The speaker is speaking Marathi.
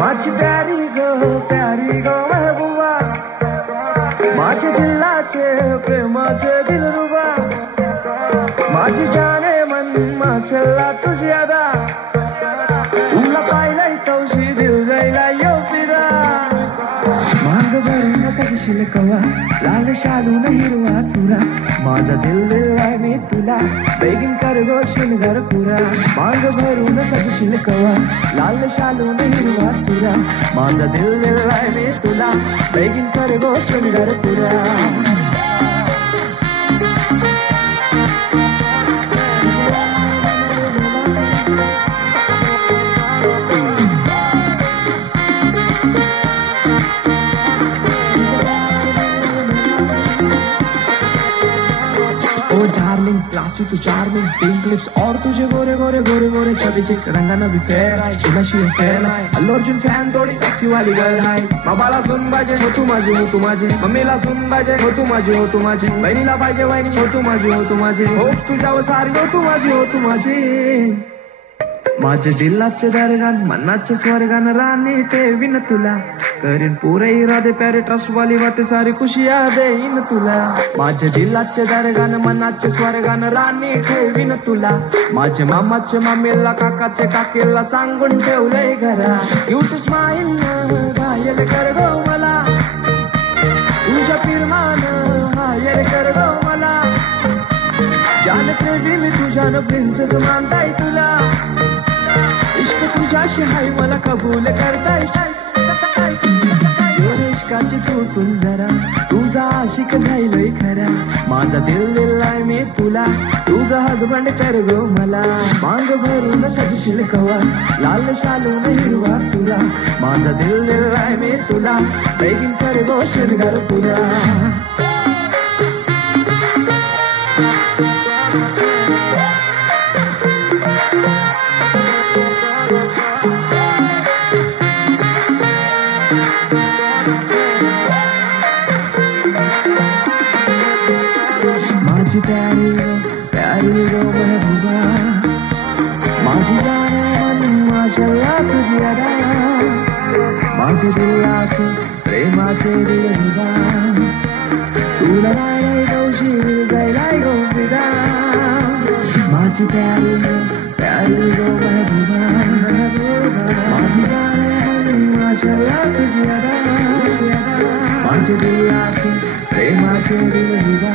माझी प्यारी गो महबूबा, माझे दिलाचे प्रेमाचे दिलरुबा, माझी जाने मन माशल्ला तुझी अदा, तुला पाहिलंय तवशी दिल जायला यो फिरा. मांग भरून सगशील कवा, लाल शालून हिरवा चुरा, माझा दिल दिलाय मी तुला, बेगीन कर गो शिलघर पुरा. मांग भरून सगशील कवा, लाल शालून हिरवा चुरा, माझा दिल दिलाय मी तुला, बेगीन कर गो शिलघर पुरा. Oh darling, classy to charming, pink lips और तुझे गोरे गोरे गोरे गोरे chubby chicks, रंगाना भी fair है, इलाशी है fair है, अल्लू अर्जुन fan थोड़ी sexy वाली girl है. बाबाला सुन बाजे हो तू माझी हो तू माझी, मम्मीला सुन बाजे हो तू माझी हो तू माझी, बहिणीला पाहिजे वहिनी हो तू माझी हो तू माझी, होप तुझ्यावर सारी हो तू माझी. माझे दिलाचे दरगान मनाचे स्वर्गान राणी ठेवीन तुला, करीन पुरे इरादे प्यारे ट्रस्ट वाली बातें सारी खुशियां देईन तुला. माझे दिलाचे दरगान मनाचे स्वर्गान राणी ठेवीन तुला, माझे मामाचे मामीला काकाचे काकीला सांगून ठेवलंय घरा. क्यूट स्माईल घायल कर गो मला, तुझ्या पिरमान हायर कर गो मला, जान क्रेझी मी तुझ्यानं प्रिन्सेस मानताय तुला, इश्क तुझ्याशी हाय मला कबूल करताय. इश्काची तू सुन जरा, तुझा आशिक झालोय खरा, माझा दिल दिलाय मी तुला, तुझा हजबंड कर गो मला. मांग भरून सजशील कवा, लाल शालून हिरवा चुरा, माझा दिल दिलाय मी तुला, बेगीन कर गो शिलघर पुरा. माझी प्यारी गो महबूबा, माझी जाने मन माशल्ला तुझी अदा, माझे दिलाचे प्रेमाचे दिलरुबा, तुला पाहिलंय तवशी जायलाय गो फिदा. माझी प्यारी गो महबूबा, माझी जाने मन माशल्ला तुझी अदा, माझे दिलाचे प्रेमाचे दिलरुबा.